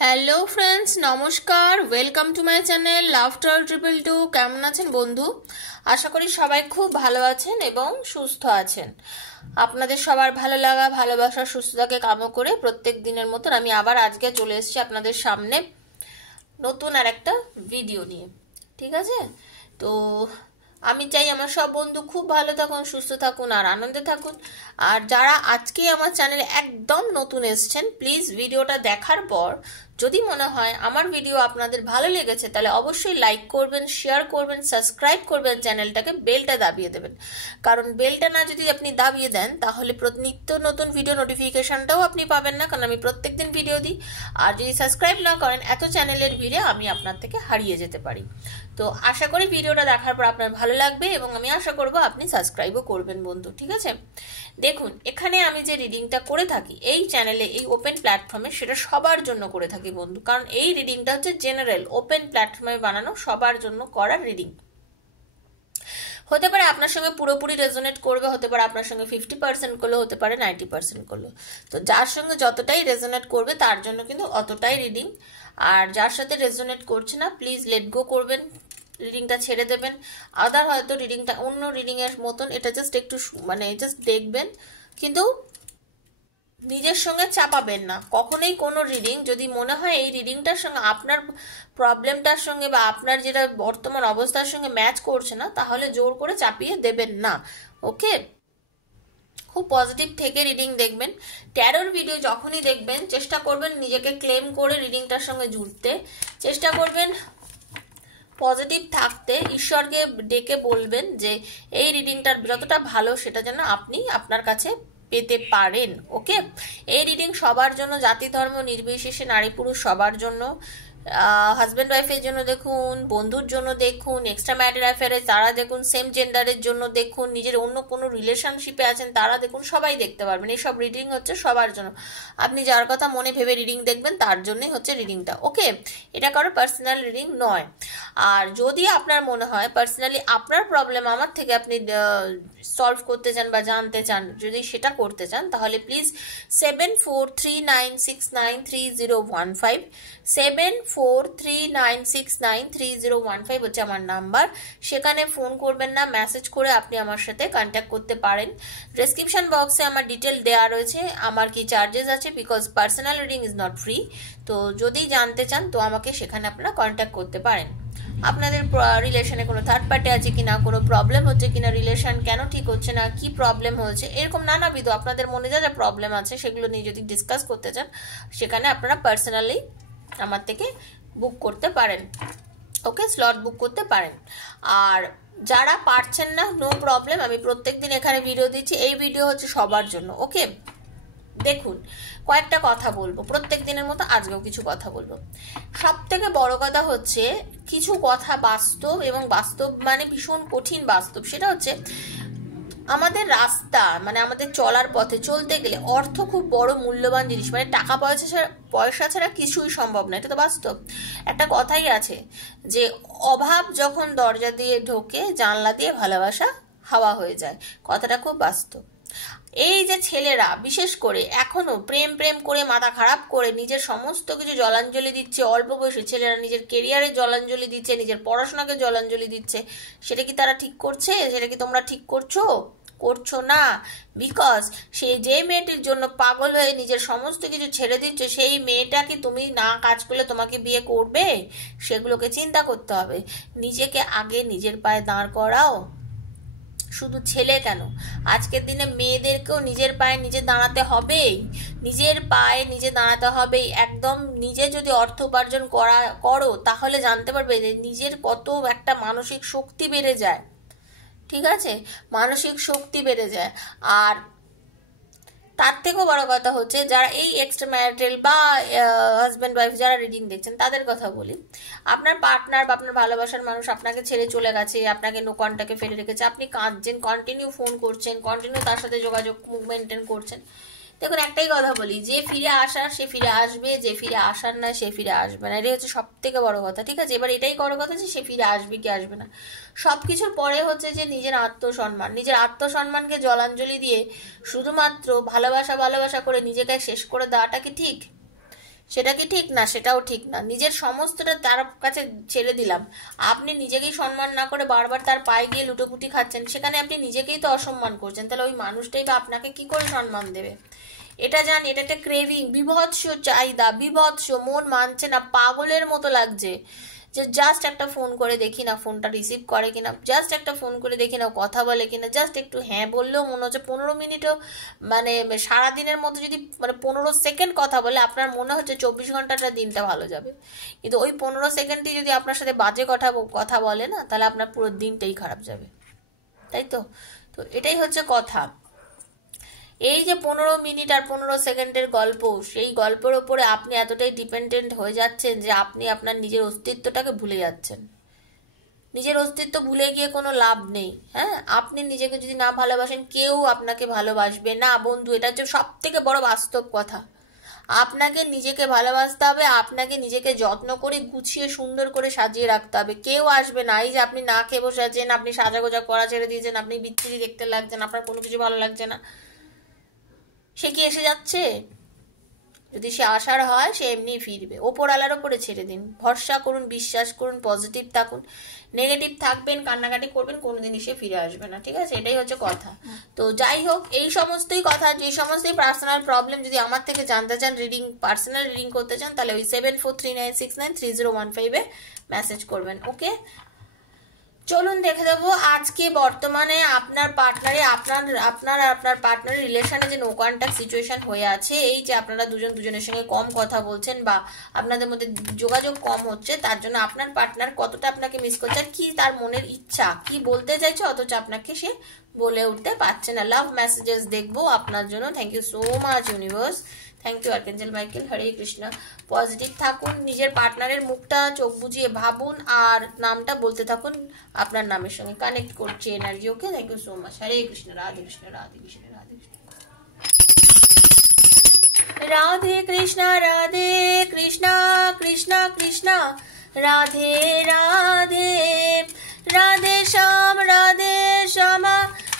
Hello friends, নমস্কার। Welcome to my channel love troll 222। কেমন আছেন বন্ধু? আশা করি সবাই খুব ভালো আছেন এবং সুস্থ আছেন। আপনাদের সবার ভালো লাগা, ভালোবাসা, সুস্থতাকে কামনা করে প্রত্যেক দিনের মতন আমি আবার আজকে চলে এসেছি আপনাদের সামনে নতুন আর একটা ভিডিও নিয়ে। ঠিক আছে? তো আমি চাই আমার সব বন্ধু খুব ভালো থাকুন, সুস্থ থাকুন আর আনন্দে থাকুন। আর যারা আজকে আমার চ্যানেলে একদম নতুন এসেছেন, প্লিজ ভিডিওটা দেখার পর যদি মনে হয় আমার ভিডিও আপনাদের ভালো লেগেছে তাহলে অবশ্যই লাইক করবেন, শেয়ার করবেন, সাবস্ক্রাইব করবেন চ্যানেলটাকে, বেলটা দাবিয়ে দেবেন। কারণ বেলটা না যদি আপনি দাবিয়ে দেন তাহলে নিত্য নতুন ভিডিও নোটিফিকেশনটাও আপনি পাবেন না, কারণ আমি প্রত্যেকদিন ভিডিও দিই। আর যদি সাবস্ক্রাইব না করেন, এত চ্যানেলের ভিড়ে আমি আপনার থেকে হারিয়ে যেতে পারি। তো আশা করি ভিডিওটা দেখার পর আপনার ভালো লাগবে এবং আমি আশা করব আপনি সাবস্ক্রাইবও করবেন বন্ধু। ঠিক আছে? দেখুন, এখানে আমি যে রিডিংটা করে থাকি এই চ্যানেলে, এই ওপেন প্ল্যাটফর্মে, সেটা সবার জন্য করে থাকি বন্ধু। কারণ এই রিডিংটা হচ্ছে জেনারেল ওপেন প্ল্যাটফর্মে বানানো, সবার জন্য করার রিডিং। হতে পারে আপনার সঙ্গে পুরোপুরি রেজোনেট করবে, হতে পারে আপনার সঙ্গে 50% করলো, হতে পারে 90% করলো। তো যার সঙ্গে যতটাই রেজোনেট করবে তার জন্য কিন্তু অতটাই রিডিং। আর যার সাথে রেজোনেট করছে না, প্লিজ লেট গো করবেন, রিডিংটা ছেড়ে দেবেন। আদার হয়তো রিডিংটা অন্য রিডিং এর মতন, এটা জাস্ট একটু জাস্ট দেখবেন, কিন্তু নিজের সঙ্গে চাপাবেন না কখনোই। কোনো রিডিং যদি মনে হয় এই রিডিংটার সঙ্গে আপনার প্রবলেমটার সঙ্গে বা আপনার যেটা বর্তমান অবস্থার সঙ্গে ম্যাচ করছে না, তাহলে জোর করে চাপিয়ে দেবেন না। ওকে? খুব পজিটিভ থেকে রিডিং দেখবেন। ট্যারোর ভিডিও যখনই দেখবেন চেষ্টা করবেন নিজেকে ক্লেম করে রিডিংটার সঙ্গে জুড়তে চেষ্টা করবেন, পজিটিভ থাকতে। ঈশ্বরকে ডেকে বলবেন যে এই রিডিংটার যতটা ভালো সেটা যেন আপনি আপনার কাছে পেতে পারেন। ওকে? এই রিডিং সবার জন্য, জাতি ধর্ম নির্বিশেষে, নারী পুরুষ সবার জন্য। হাজব্যান্ড ওয়াইফের জন্য দেখুন, বন্ধুর জন্য দেখুন, এক্সট্রা ম্যারিটাল অ্যাফেয়ারে তারা দেখুন, সেম জেন্ডারের জন্য দেখুন, নিজের অন্য কোনো রিলেশনশিপে আছেন তারা দেখুন, সবাই দেখতে পারবেন। এইসব রিডিং হচ্ছে সবার জন্য। আপনি যার কথা মনে ভেবে রিডিং দেখবেন তার জন্যই হচ্ছে রিডিংটা। ওকে? এটা কারো পার্সোনাল রিডিং নয়। আর যদি আপনার মনে হয় পার্সোনালি আপনার প্রবলেম আমার থেকে আপনি সলভ করতে চান বা জানতে চান, যদি সেটা করতে চান, তাহলে প্লিজ 7439693015 7439693015 হচ্ছে আমার নাম্বার। সেখানে ফোন করবেন না, মেসেজ করে আপনি আমার সাথে কন্ট্যাক্ট করতে পারেন। ডেসক্রিপশন বক্সে আমার ডিটেল দেওয়া রয়েছে, আমার কি চার্জেস আছে, because personal reading is not free. তো যদি জানতে চান তো আমাকে সেখানে আপনারা কন্ট্যাক্ট করতে পারেন। আপনাদের রিলেশনে কোনো থার্ড পার্টি আছে কিনা, কোনো প্রবলেম হচ্ছে কিনা, রিলেশন কেন ঠিক হচ্ছে না, কি প্রবলেম হয়েছে, এরকম নানাবিধ আপনাদের মনে যা যা প্রবলেম আছে সেগুলো নিয়ে যদি ডিসকাস করতে চান, সেখানে আপনারা পার্সোনালি আমার থেকে বুক করতে পারেন। ওকে? স্লট বুক করতে পারেন। আর যারা পারছেন না, নো প্রবলেম, আমি প্রত্যেকদিন এখানে ভিডিও দিচ্ছি। এই ভিডিও হচ্ছে সবার জন্য। ওকে? দেখুন, কয়েকটা কথা বলবো প্রত্যেক দিনের মতো, আজকেও কিছু কথা বলবো। সব থেকে বড় কথা হচ্ছে, কিছু কথা বাস্তব, এবং বাস্তব মানে ভীষণ কঠিন বাস্তব। সেটা হচ্ছে আমাদের রাস্তা, আমাদের চলার পথে চলতে গেলে অর্থ খুব বড় মূল্যবান জিনিস। টাকা পয়সা ছাড়া কিছুই সম্ভব না, এটা তো বাস্তব। একটা কথাই আছে যে অভাব যখন দরজা দিয়ে ঢোকে, জানলা দিয়ে ভালোবাসা হাওয়া হয়ে যায়। কথাটা খুব বাস্তব। এই যে ছেলেরা বিশেষ করে এখনো প্রেম প্রেম করে মাথা খারাপ করে নিজের সমস্ত কিছু জলাঞ্জলি দিচ্ছে, অল্প বয়সে ছেলেরা নিজের কেরিয়ারে জলাঞ্জলি দিচ্ছে, নিজের পড়াশোনাকে জলাঞ্জলি দিচ্ছে, সেটা কি তারা ঠিক করছে? সেটা কি তোমরা ঠিক করছো না? বিকজ যে মেয়েটির জন্য পাগল হয়ে নিজের সমস্ত কিছু ছেড়ে দিচ্ছ, সেই মেয়েটা কি তুমি না কাজ করলে তোমাকে বিয়ে করবে? সেগুলোকে চিন্তা করতে হবে। নিজেকে আগে নিজের পায়ে দাঁড় করাও। শুধু ছেলে কেন, আজকের দিনে মেয়েদেরকেও নিজের পায়ে নিজে দাঁড়াতে হবেই, নিজের পায়ে নিজে দাঁড়াতে হবেই। একদম নিজে যদি অর্থ উপার্জন করো তাহলে জানতে পারবে যে নিজের কত একটা মানসিক শক্তি বেড়ে যায়। ঠিক আছে? মানসিক শক্তি বেড়ে যায়। আর তার থেকেও বড় কথা হচ্ছে, যারা এই এক্সট্রা ম্যারিটাল বা হাজব্যান্ড ওয়াইফ যারা রিডিং দেখছেন তাদের কথা বলি। আপনার পার্টনার বা আপনার ভালোবাসার মানুষ আপনাকে ছেড়ে চলে গেছে, আপনাকে নো কন্ট্যাক্টে ফেলে রেখেছে, আপনি কাঁদছেন, কন্টিনিউ ফোন করছেন, কন্টিনিউ তার সাথে যোগাযোগ মেনটেন করছেন। দেখুন, একটাই কথা বলি, যে ফিরে আসার সে ফিরে আসবে, যে ফিরে আসার না সে ফিরে আসবে না। এটাই হচ্ছে সব থেকে বড় কথা। ঠিক আছে? এবার এটাই বড় কথা যে সে ফিরে আসবে কি আসবে না। সবকিছুর পরে হচ্ছে যে নিজের আত্মসম্মান, নিজের আত্মসম্মানকে জলাঞ্জলি দিয়ে শুধুমাত্র ভালোবাসা করে নিজেকে শেষ করে দেওয়াটা কি ঠিক? সেটা কি ঠিক না? সেটাও ঠিক না। নিজের সমস্তটা তার কাছে ছেড়ে দিলাম, আপনি নিজেকেই সম্মান না করে বারবার তার পায়ে গিয়ে লুটোপুটি খাচ্ছেন, সেখানে আপনি নিজেকেই তো অসম্মান করছেন, তাহলে ওই মানুষটাই বা আপনাকে কি করে সম্মান দেবে? এটা জানি, এটা একটা ক্রেভিং, বিভৎস চাহিদা, বিভৎস, মন মানছে না, পাগলের মতো লাগছে যে জাস্ট একটা ফোন করে দেখি না ফোনটা রিসিভ করে কিনা, জাস্ট একটা ফোন করে দেখি না কথা বলে কিনা, জাস্ট একটু হ্যাঁ বললেও মনে হচ্ছে 15 মিনিটও, মানে সারাদিনের মধ্যে যদি মানে 15 সেকেন্ড কথা বলে আপনার মনে হচ্ছে 24 ঘন্টাটা দিনটা ভালো যাবে, কিন্তু ওই 15 সেকেন্ডই যদি আপনার সাথে বাজে কথা কথা বলে না, তাহলে আপনার পুরো দিনটাই খারাপ যাবে, তাই তো? তো এটাই হচ্ছে কথা। এই যে 15 মিনিট আর 15 সেকেন্ডের গল্প, সেই গল্পের ওপরে আপনি এতটাই ডিপেন্ডেন্ট হয়ে যাচ্ছেন যে আপনি আপনার নিজের অস্তিত্বটাকে ভুলে যাচ্ছেন। নিজের অস্তিত্ব ভুলে গিয়ে কোনো লাভ নেই। হ্যাঁ, আপনি নিজেকে যদি না ভালোবাসেন, কেউ আপনাকে ভালোবাসবে না বন্ধু, এটা হচ্ছে সব থেকে বড় বাস্তব কথা। আপনাকে নিজেকে ভালোবাসতে হবে, আপনাকে নিজেকে যত্ন করে গুছিয়ে সুন্দর করে সাজিয়ে রাখতে হবে। কেউ আসবে না। এই যে আপনি না খেয়ে বসে আছেন, আপনি সাজাগোজা করা ছেড়ে দিয়েছেন, আপনি বিচ্ছিরি দেখতে লাগছেন, আপনার কোনো কিছু ভালো লাগছে না, সে কি এসে যাচ্ছে? যদি সে আসার হয় সে এমনি ফিরবে। ওপরওয়ালার ওপরে ছেড়ে দিন, ভরসা করুন, বিশ্বাস করুন, পজিটিভ থাকুন। নেগেটিভ থাকবেন, কান্নাকাটি করবেন, কোনোদিনই সে ফিরে আসবে না, ঠিক আছে? এটাই হচ্ছে কথা। তো যাই হোক, এই সমস্তই কথা, যে সমস্তই পার্সোনাল প্রবলেম যদি আমার থেকে জানতে চান, রিডিং, পার্সোনাল রিডিং করতে চান, তাহলে ওই 7439693015 মেসেজ করবেন। ওকে, চলুন দেখে দেবো আজকে বর্তমানে আপনার পার্টনারে, আপনার পার্টনারের রিলেশনে যে নো কন্ট্যাক্ট সিচুয়েশন হয়ে আছে, এই যে আপনারা দুজন দুজনের সঙ্গে কম কথা বলছেন বা আপনাদের মধ্যে যোগাযোগ কম হচ্ছে, তার জন্য আপনার পার্টনার কতটা আপনাকে মিস করছে, আর কি তার মনের ইচ্ছা, কি বলতে চাইছে, অথচ আপনাকে সে বলে উঠতে পারছে না। লাভ মেসেজেস দেখবো আপনার জন্য। Thank you so much universe, thank you archangel Michael. Hare Krishna. Positive থাকুন, নিজের পার্টনারের মুখটা চোখ বুজিয়ে ভাবুন আর নামটা বলতে থাকুন, আপনার নামের সঙ্গে কানেক্ট করছে energy. Okay, thank you so much. Hare Krishna. Radhe Krishna, Radhe Krishna, Radhe Krishna, Radhe Krishna, Radhe Krishna, Krishna Krishna Radhe Radhe, Radhe Shyam, Radhe Shyama,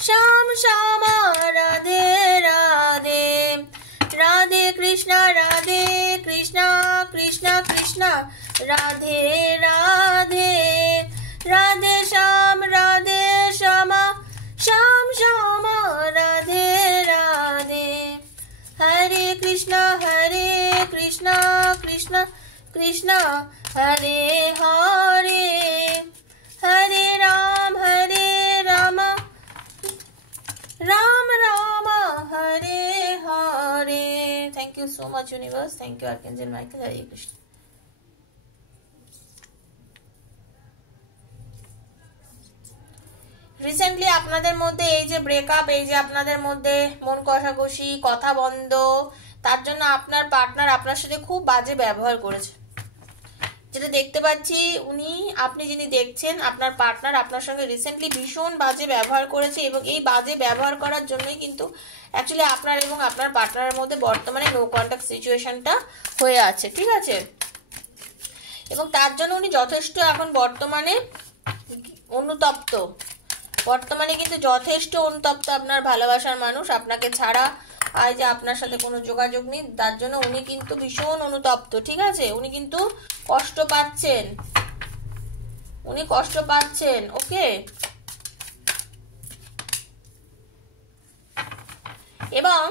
Shyam Shyama, Radhe Radhe, Radhe Krishna, Radhe Krishna, Krishna Krishna Radhe Radhe, Radhe Shyam, Radhe Shyama, Shyam Shyama, Radhe Radhe. Hare Krishna, Hare Krishna, Krishna Krishna Hare Hare, Hare Ram, Ram Ram Hare Hare. Thank you so much universe, thank you archangel Michael. Hare Krishna. Recently আপনাদের মধ্যে এই যে ব্রেকআপ, এই যে আপনাদের মধ্যে মন কষাকষি, কথা বন্ধ, তার জন্য আপনার পার্টনার আপনার সাথে খুব বাজে ব্যবহার করেছে, যেটা দেখতে পাচ্ছি। আপনি যিনি দেখছেন, আপনার পার্টনার আপনার সঙ্গে রিসেন্টলি ভীষণ বাজে ব্যবহার করেছে, এবং এই বাজে ব্যবহার করার জন্যই কিন্তু অ্যাকচুয়ালি আপনার এবং আপনার পার্টনারের মধ্যে বর্তমানে নো কন্ট্যাক্ট সিচুয়েশনটা হয়ে আছে, ঠিক আছে? এবং তার জন্য উনি যথেষ্ট এখন বর্তমানে অনুতপ্ত, বর্তমানে কিন্তু যথেষ্ট অনুতপ্ত আপনার ভালোবাসার মানুষ, আপনাকে ছাড়া আর যে আপনার সাথে কোনো যোগাযোগ নেই, তার জন্য উনি কিন্তু ভীষণ অনুতপ্ত, ঠিক আছে? উনি কিন্তু কষ্ট পাচ্ছেন, উনি কষ্ট পাচ্ছেন। ওকে, এবং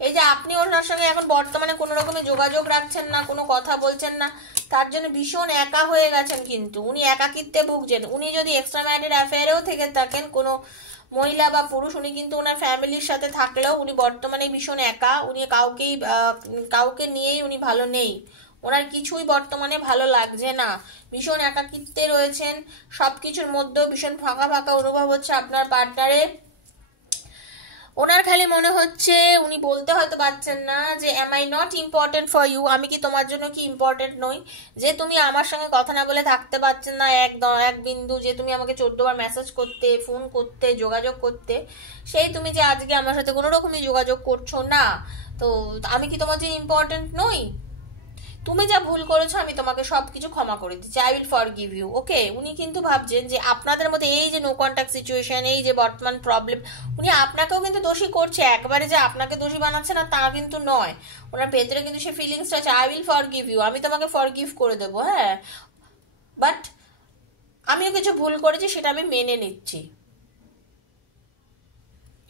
এই যে আপনি ওনার সঙ্গে এখন বর্তমানে কোনো রকমের যোগাযোগ রাখছেন না, কোনো কথা বলছেন না, তার জন্য ভীষণ একা হয়ে গেছেন, কিন্তু উনি একাকিত্বে ভুগছেন। উনি যদি এক্সট্রা ম্যারিড অ্যাফেয়ারেও থেকে থাকেন, কোনো মহিলা বা পুরুষ, উনি কিন্তু ওনার ফ্যামিলির সাথে থাকলেও উনি বর্তমানে ভীষণ একা। উনি কাউকে নিয়েই উনি ভালো নেই, ওনার কিছুই বর্তমানে ভালো লাগছে না, ভীষণ একাকিত্বে রয়েছেন। সবকিছুর মধ্যেও ভীষণ ফাঁকা ফাঁকা অনুভব হচ্ছে আপনার পার্টনারের। ওনার খালি মনে হচ্ছে, উনি বলতে হয়তো পারছেন না যে am I not important for you, আমি কি তোমার জন্য কি ইম্পর্টেন্ট নই, যে তুমি আমার সঙ্গে কথা না বলে থাকতে পারছেন না এক বিন্দু, যে তুমি আমাকে 14 বার মেসেজ করতে, ফোন করতে, যোগাযোগ করতে, সেই তুমি যে আজকে আমার সাথে কোনো রকমই যোগাযোগ করছো না, তো আমি কি তোমার জন্য ইম্পর্টেন্ট নই? তুমি যা ভুল করেছো আমি তোমাকে সবকিছু ক্ষমা করে দিচ্ছি, আই উইল ফরগিভ ইউ। ওকে, উনি কিন্তু ভাবছেন যে আপনাদের মধ্যে এই যে নো কন্ট্যাক্ট সিচুয়েশন, এই যে বর্তমান প্রবলেম, উনি আপনাকেও কিন্তু দোষী করছে, একবারে যে আপনাকে দোষী বানাচ্ছে না তা কিন্তু নয়, ওনার ভেতরে কিন্তু সে ফিলিংসটা আছে, আই উইল ফরগিভ ইউ, আমি তোমাকে ফরগিভ করে দেবো, হ্যাঁ, বাট আমিও কিছু ভুল করেছি, সেটা আমি মেনে নিচ্ছি।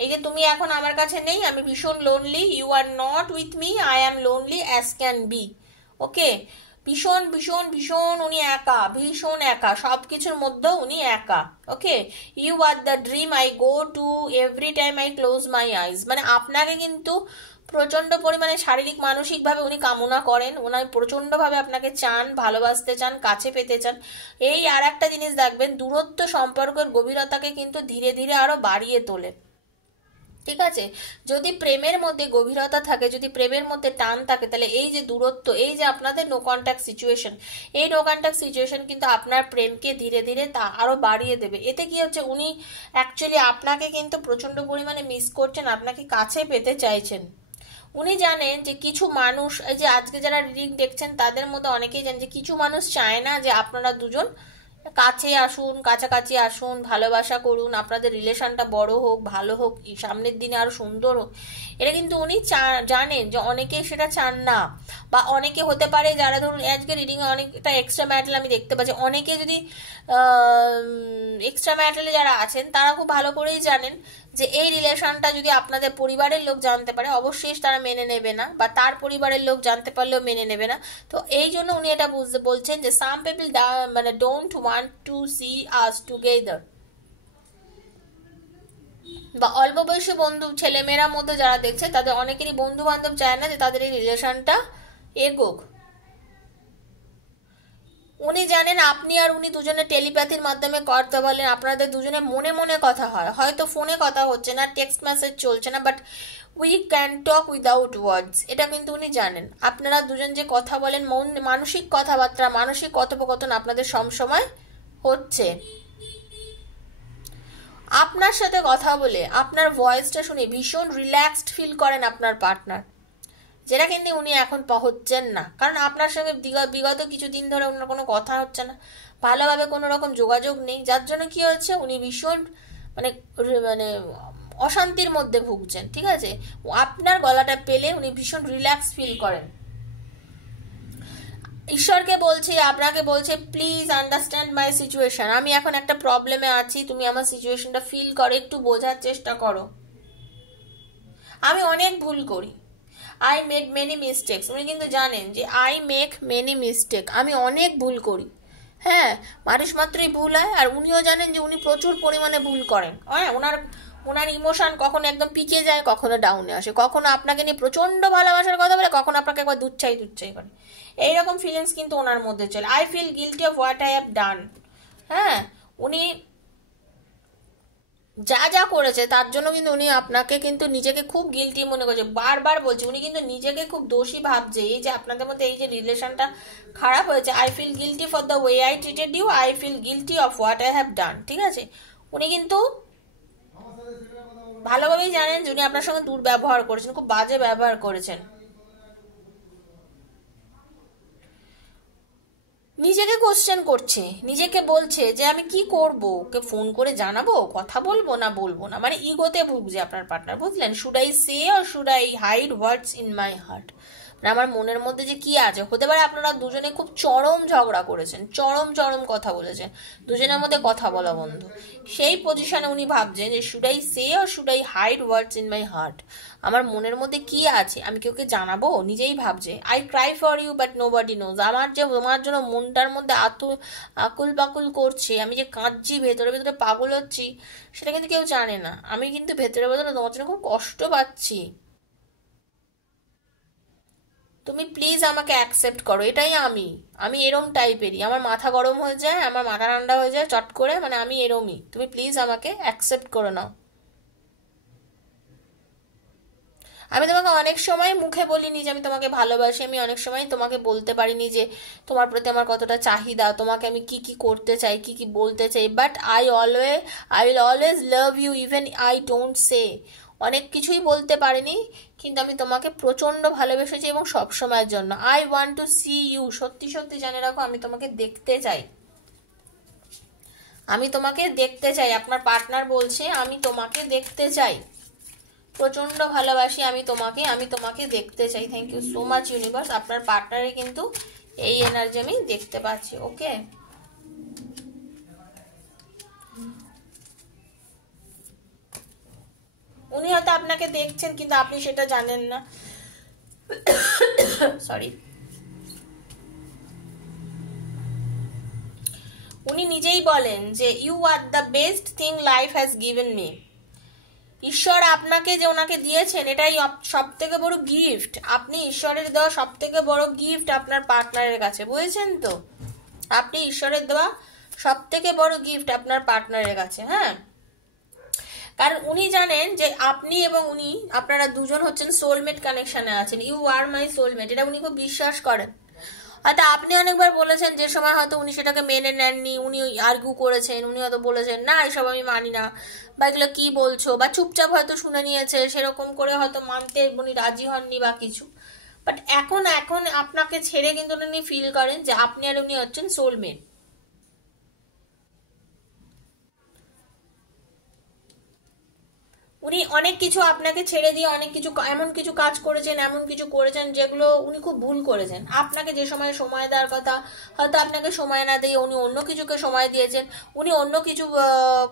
এই যে তুমি এখন আমার কাছে নেই, আমি ভীষণ lonely, you are not with me, I am lonely as can be. Okay, ভীষণ ভীষণ ভীষণ উনি একা, ভীষণ একা, সব কিছুর মধ্যেও উনি একা। Okay, you are the dream I go to every time I close my eyes. মানে আপনাকে কিন্তু প্রচন্ড পরিমাণে শারীরিক মানসিকভাবে উনি কামনা করেন, ওনার প্রচন্ডভাবে আপনাকে চান, ভালোবাসতে চান, কাছে পেতে চান। এই আর একটা জিনিস দেখবেন, দূরত্ব সম্পর্কের গভীরতাকে কিন্তু ধীরে ধীরে আরো বাড়িয়ে তোলে। ঠিক আছে, যদি প্রেমের মধ্যে গভীরতা থাকে, যদি প্রেমের মধ্যে টান থাকে, তাহলে এই যে দূরত্ব, এই যে আপনাদের নো কন্ট্যাক্ট সিচুয়েশন, এই নো কন্ট্যাক্ট সিচুয়েশন কিন্তু আপনার প্রেমকে ধীরে ধীরে তা আরো বাড়িয়ে দেবে। এতে কি হচ্ছে, উনি অ্যাকচুয়ালি আপনাকে কিন্তু প্রচন্ড পরিমাণে মিস করছেন, আপনাকে কাছে পেতে চাইছেন। উনি জানেন যে কিছু মানুষ, এই যে আজকে যারা রিডিং দেখছেন তাদের মধ্যে অনেকেই জানেন যে কিছু মানুষ চায় না যে আপনারা দুজন কাছে আসুন, কাছাকাছি আসুন, ভালোবাসা করুন, আপনাদের রিলেশনটা বড় হোক, ভালো হোক, সামনের দিনে আরো সুন্দর হোক। এটা কিন্তু উনি জানেন যে অনেকে সেটা চান না, বা অনেকে হতে পারে যারা ধরুন আজকে রিডিং এ অনেকটা এক্সট্রা ম্যাটেরিয়াল আমি দেখতে পাচ্ছি, অনেকে যদি এক্সট্রা ম্যাটেরিয়ালে যারা আছেন তারা খুব ভালো করেই জানেন যে এই রিলেশনটা যদি আপনাদের পরিবারের লোক জানতে পারে অবশ্যই তারা মেনে নেবে না, বা তার পরিবারের লোক জানতে পারলেও মেনে নেবে না। তো এই জন্য উনি এটা বলছেন যে সাম পিপল মানে don't want to see us together, বা অল্প বয়সী বন্ধু ছেলেমেয়েরার মধ্যে যারা দেখছে তাদের অনেকেরই বন্ধু বান্ধব চায় না যে তাদের এই রিলেশনটা এগোক। উনি জানেন আপনি আর উনি দুজনে টেলিপ্যাথির মাধ্যমে কথা বলেন, আপনাদের দুজনে মনে মনে কথা হয়, হয়তো ফোনে কথা হচ্ছে না, টেক্সট মেসেজ চলছে না, but we can talk without words. এটা কিন্তু উনি জানেন, আপনারা দুজন যে কথা বলেন, মানসিক কথাবার্তা, মানসিক কথোপকথন আপনাদের সবসময় হচ্ছে। আপনার সাথে কথা বলে আপনার ভয়েসটা শুনে ভীষণ রিল্যাক্সড ফিল করেন আপনার পার্টনার, যেটা কিন্তু উনি এখন হচ্ছেন না, কারণ আপনার সঙ্গে বিগত কিছুদিন ধরে ওনার কোনো কথা হচ্ছে না, ভালোভাবে কোনো রকম যোগাযোগ নেই, যার জন্য কি হচ্ছে উনি ভীষণ মানে মানে অশান্তির মধ্যে ভুগছেন। ঠিক আছে, আপনার গলাটা পেলে উনি ভীষণ রিল্যাক্স ফিল করেন। ঈশ্বরকে বলছে, আপনাকে বলছে, প্লিজ আন্ডারস্ট্যান্ড মাই সিচুয়েশন, আমি এখন একটা প্রবলেমে আছি, তুমি আমার সিচুয়েশনটা ফিল করো, একটু বোঝার চেষ্টা করো, আমি অনেক ভুল করি, আই মেড মেনি মিস্টেক্স। উনি কিন্তু জানেন যে আই মেক মেনি মিস্টেক, আমি অনেক ভুল করি, হ্যাঁ, মানুষ মাত্রই ভুল হয়, আর উনিও জানেন যে উনি প্রচুর পরিমাণে ভুল করেন। হ্যাঁ, ওনার ইমোশন কখনো একদম পিকে যায়, কখনো ডাউনে আসে, কখনো আপনাকে নিয়ে প্রচন্ড ভালোবাসার কথা বলে, কখনো আপনাকে একবার দুচ্ছাই করে, এইরকম ফিলিংস কিন্তু ওনার মধ্যে চলে। I feel guilty of what I have done. হ্যাঁ, উনি যা যা করেছে তার জন্য কিন্তু উনি আপনাকে কিন্তু নিজেকে খুব গিল্টি মনে করছে, বারবার বলছে, উনি কিন্তু নিজেকে খুব দোষী ভাবছে, এই যে আপনাদের মধ্যে এই যে রিলেশনটা খারাপ হয়েছে, I feel guilty for the way I treated you, I feel guilty of what I have done. ঠিক আছে, উনি কিন্তু ভালোভাবেই জানেন যে উনি আপনার সঙ্গে দুর্ব্যবহার করেছেন, খুব বাজে ব্যবহার করেছেন। নিজেকে কোশ্চেন করছে, নিজেকে বলছে যে আমি কি করব, ওকে ফোন করে জানাবো, কথা বলবো না, মানে ইগোতে ভুগছে আপনার পার্টনার, বুঝলেন? Should I say or should I hide what's in my heart, মানে আমার মনের মধ্যে যে কি আছে। হতে পারে আপনারা দুজনে খুব চরম ঝগড়া করেছেন, চরম চরম কথা বলেছেন, দুজনের মধ্যে কথা বলা বন্ধ, সেই পজিশনে উনি ভাবছেন যে should I say or should I hide what's in my heart, আমার মনের মধ্যে কি আছে আমি কি ওকে জানাবো, নিজেই ভাবছে। I cry for you but nobody knows, আমার যে তোমার জন্য মনটার মধ্যে আকুল পাকুল করছে, আমি যে কাঁদছি, ভেতরে ভেতরে পাগল হচ্ছি, সেটা কিন্তু কেউ জানে না, আমি কিন্তু ভেতরে ভেতরে তোমার জন্য খুব কষ্ট পাচ্ছি, তুমি প্লিজ আমাকে অ্যাকসেপ্ট করো, এটাই আমি এরম টাইপেরই, আমার মাথা গরম হয়ে যায়, আমার মাথা ঠান্ডা হয়ে যায় চট করে, মানে আমি এরমই, তুমি প্লিজ আমাকে অ্যাকসেপ্ট করে নাও। আমি তোমাকে অনেক সময় মুখে বলিনি যে আমি তোমাকে ভালোবাসি, আমি অনেক সময় তোমাকে বলতে পারিনি যে তোমার প্রতি আমার কতটা চাহিদা, তোমাকে আমি কি কি করতে চাই, কি কি বলতে চাই, but I will always love you even I don't say. অনেক কিছুই বলতে পারিনি, কিন্তু আমি তোমাকে প্রচণ্ড ভালোবেসেছি এবং সব সময়ের জন্য। I want to see you. সত্যি সত্যি জানে রাখো, আমি তোমাকে দেখতে চাই, আমি তোমাকে দেখতে চাই। আপনার পার্টনার বলছে আমি তোমাকে দেখতে চাই, প্রচণ্ড ভালোবাসি আমি তোমাকে দেখতে চাই। Thank you so much universe. আপনার পার্টনারে কিন্তু এই এনার্জি আমি দেখতে পাচ্ছি। ওকে, উনি হয়তো আপনাকে দেখছেন কিন্তু আপনি সেটা জানেন না। সরি। উনি নিজেই বলেন যে you are the best thing life has given me. ঈশ্বর আপনাকে যে ওনাকে দিয়েছেন এটাই সব থেকে বড় গিফট। আপনি ঈশ্বরের দেওয়া সব থেকে বড় গিফট আপনার পার্টনারের কাছে, বুঝেছেন তো? আপনি ঈশ্বরের দেওয়া সব থেকে বড় গিফট আপনার পার্টনারের কাছে। হ্যাঁ, কারণ উনি জানেন যে আপনি এবং উনি, আপনারা দুজন হচ্ছেন সোলমেট কানেকশনে আছেন। ইউ আর মাই সোলমেট, এটা উনি খুব বিশ্বাস করেন। হয়তো আপনি অনেকবার বলেছেন, যে সময় হয়তো উনি সেটাকে মেনে নেননি, উনি আর্গু করেছেন, উনি হয়তো বলেছেন না এসব আমি মানি না, বা এগুলো কি বলছো, বা চুপচাপ হয়তো শুনে নিয়েছে, সেরকম করে হয়তো মানতে উনি রাজি হননি বা কিছু। বাট এখন এখন আপনাকে ছেড়ে কিন্তু উনি ফিল করেন যে আপনি আর উনি হচ্ছেন সোলমেট। উনি অনেক কিছু আপনাকে ছেড়ে দিয়ে অনেক কিছু এমন কিছু কাজ করেছেন, এমন কিছু করেছেন যেগুলো উনি খুব ভুল করেছেন। আপনাকে যে সময় সময় দেওয়ার কথা হয়তো আপনাকে সময় না দিয়ে উনি অন্য কিছুকে সময় দিয়েছেন, উনি অন্য কিছু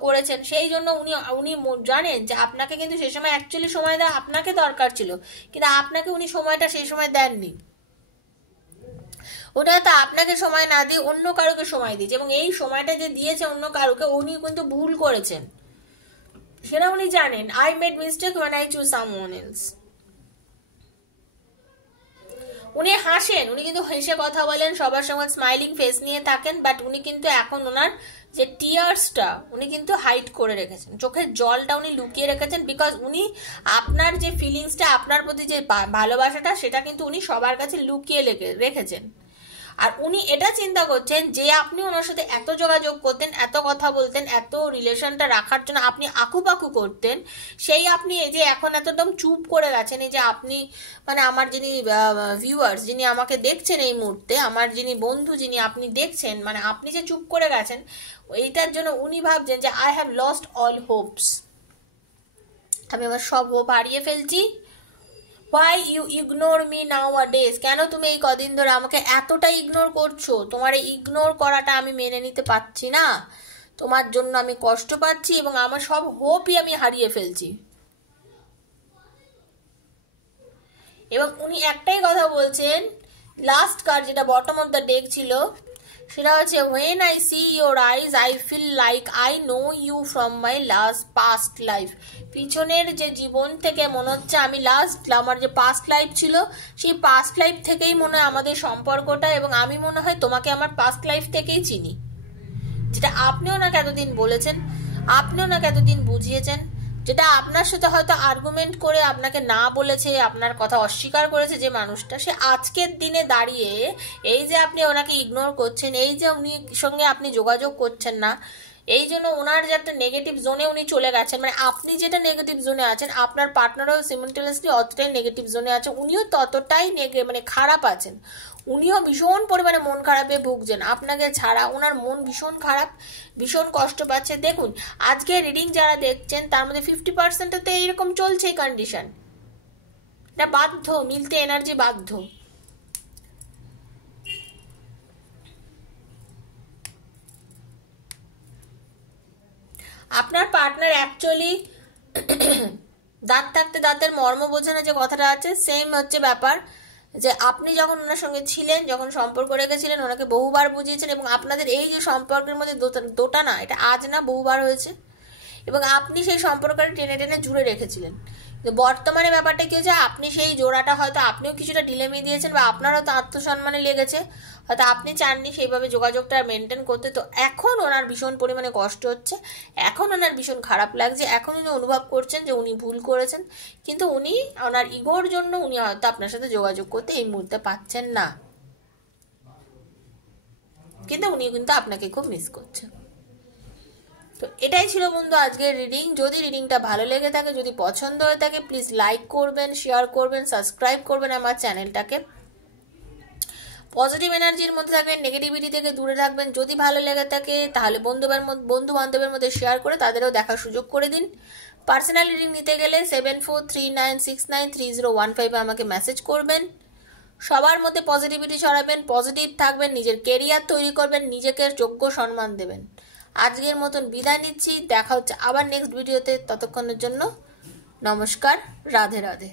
করেছেন। সেই জন্য উনি উনি জানেন যে আপনাকে কিন্তু সেই সময় অ্যাকচুয়ালি সময় দেওয়া আপনাকে দরকার ছিল, কিন্তু আপনাকে উনি সময়টা সেই সময় দেননি। ওটা হয়তো আপনাকে সময় না দিয়ে অন্য কারোকে সময় দিয়েছে, এবং এই সময়টা যে দিয়েছে অন্য কারোকে উনি কিন্তু ভুল করেছেন, সেটা উনি জানেন। I made mistake when I choose someone else। উনি হাসেন, উনি কিন্তু হেসে কথা বলেন, সবার সঙ্গে স্মাইলিং ফেস নিয়ে থাকেন, বাট উনি কিন্তু এখন ওনার যে টিয়ার্সটা উনি কিন্তু হাইড করে রেখেছেন, চোখের জলটা উনি লুকিয়ে রেখেছেন, বিকজ উনি আপনার যে ফিলিংসটা, আপনার প্রতি যে ভালোবাসাটা, সেটা কিন্তু উনি সবার কাছে লুকিয়ে রেখেছেন। আর উনি এটা চিন্তা করছেন যে আপনি ওনার সাথে এত যোগাযোগ করতেন, এত কথা বলতেন, এত রিলেশনটা রাখার জন্য আপনি আকুপাকু করতেন, সেই আপনি এই যে এখন এতদম চুপ করে গেছেন। এই যে আপনি মানে আমার যিনি ভিউয়ার্স, যিনি আমাকে দেখছেন এই মুহূর্তে, আমার যিনি বন্ধু, যিনি আপনি দেখছেন, মানে আপনি যে চুপ করে গেছেন, এইটার জন্য উনি ভাবছেন যে I have lost all Hopes, আমি আমার সব হোপ হারিয়ে ফেলছি। Why you ignore me nowadays? কেন তুমি এই কদিন ধরে আমাকে এতটা ইগনোর করছো? তোমার এই ইগনোর করাটা আমি মেনে নিতে পারছি না, তোমার জন্য আমি কষ্ট পাচ্ছি এবং আমার সব হোপই আমি হারিয়ে ফেলছি। এবং উনি একটাই কথা বলছেন, লাস্ট কার্ড যেটা বটম অফ দ্য ডেক ছিল, সেটা হচ্ছে when I see your eyes I feel like I know you from my last past life। পিছনের যে জীবন থেকে মনে হচ্ছে আমি আমার যে পাস্ট লাইফ ছিল, সেই পাস্ট লাইফ থেকেই মনে হয় আমাদের সম্পর্কটা, এবং আমি মনে হয় তোমাকে আমার পাস্ট লাইফ থেকেই চিনি। যেটা আপনি ওনাকে এতদিন বলেছেন, আপনি ওনাকে এতদিন বুঝিয়েছেন, যেটা আপনার সাথে হয়তো আর্গুমেন্ট করে আপনাকে না বলেছে, আপনার কথা অস্বীকার করেছে যে মানুষটা, সে আজকের দিনে দাঁড়িয়ে এই যে আপনি ওনাকে ইগনোর করছেন, এই যে উনি সঙ্গে আপনি যোগাযোগ করছেন না, এই জন্য ওনার যে একটা নেগেটিভ জোনে উনি চলে গেছেন। মানে আপনি যেটা নেগেটিভ জোনে আছেন, আপনার পার্টনারও সিমিলটেনিয়াসলি অতটাই নেগেটিভ জোনে আছে, উনিও ততটাই মানে খারাপ আছেন। উনিও ভীষণ পরিমাণে মন খারাপে ভুগছেন, আপনাকে ছাড়া ওনার মন ভীষণ খারাপ, ভীষণ কষ্ট পাচ্ছে। দেখুন, আজকে রিডিং যারা দেখছেন তার মধ্যে 50%-তে এইরকম চলছে কন্ডিশন, এটা বাধ্য মিলতে, এনার্জি বাধ্য। আপনার পার্টনার অ্যাকচুয়ালি দাঁত থাকতে দাঁতের মর্ম বোঝে না, যে কথাটা আছে, সেম হচ্ছে ব্যাপার। যে আপনি যখন ওনার সঙ্গে ছিলেন, যখন সম্পর্ক রেখেছিলেন, ওনাকে বহুবার বুঝিয়েছেন, এবং আপনাদের এই যে সম্পর্কের মধ্যে দোটা না, এটা আজ না বহুবার হয়েছে, এবং আপনি সেই সম্পর্কটা টেনে টেনে জুড়ে রেখেছিলেন। বর্তমানে ব্যাপারটা কি হচ্ছে, আপনি সেই জোড়াটা হয়তো আপনিও কিছুটা ঢিলেমি দিয়েছেন, বা আপনারও তো আত্মসম্মানে লেগেছে, হয়তো আপনি চাননি সেইভাবে যোগাযোগটা মেনটেন করতে। তো এখন ওনার ভীষণ পরিমাণে কষ্ট হচ্ছে, এখন ওনার ভীষণ খারাপ লাগছে, এখন উনি অনুভব করছেন যে উনি ভুল করেছেন, কিন্তু উনি ওনার ইগোর জন্য উনি হয়তো আপনার সাথে যোগাযোগ করতে এই মুহূর্তে পাচ্ছেন না, কিন্তু উনি কিন্তু আপনাকে খুব মিস করছেন। তো তো এটাই ছিল বন্ধু আজকের রিডিং। যদি রিডিংটা ভালো লেগে থাকে, যদি পছন্দ হয়ে থাকে, প্লিজ লাইক করবেন, শেয়ার করবেন, সাবস্ক্রাইব করবেন আমার চ্যানেলটাকে। পজিটিভ এনার্জির মধ্যে থাকবেন, নেগেটিভিটি থেকে দূরে রাখবেন। যদি ভালো লেগে থাকে তাহলে বন্ধু বান্ধবের মধ্যে শেয়ার করে তাদেরও দেখার সুযোগ করে দিন। পার্সোনাল রিডিং নিতে গেলে 7439693015 আমাকে মেসেজ করবেন। সবার মধ্যে পজিটিভিটি ছড়াবেন, পজিটিভ থাকবেন, নিজের কেরিয়ার তৈরি করবেন, নিজেকে যোগ্য সম্মান দেবেন। আজকের মতন বিদায় নিচ্ছি, দেখা হচ্ছে আবার নেক্সট ভিডিওতে। ততক্ষণের জন্য নমস্কার, রাধে রাধে।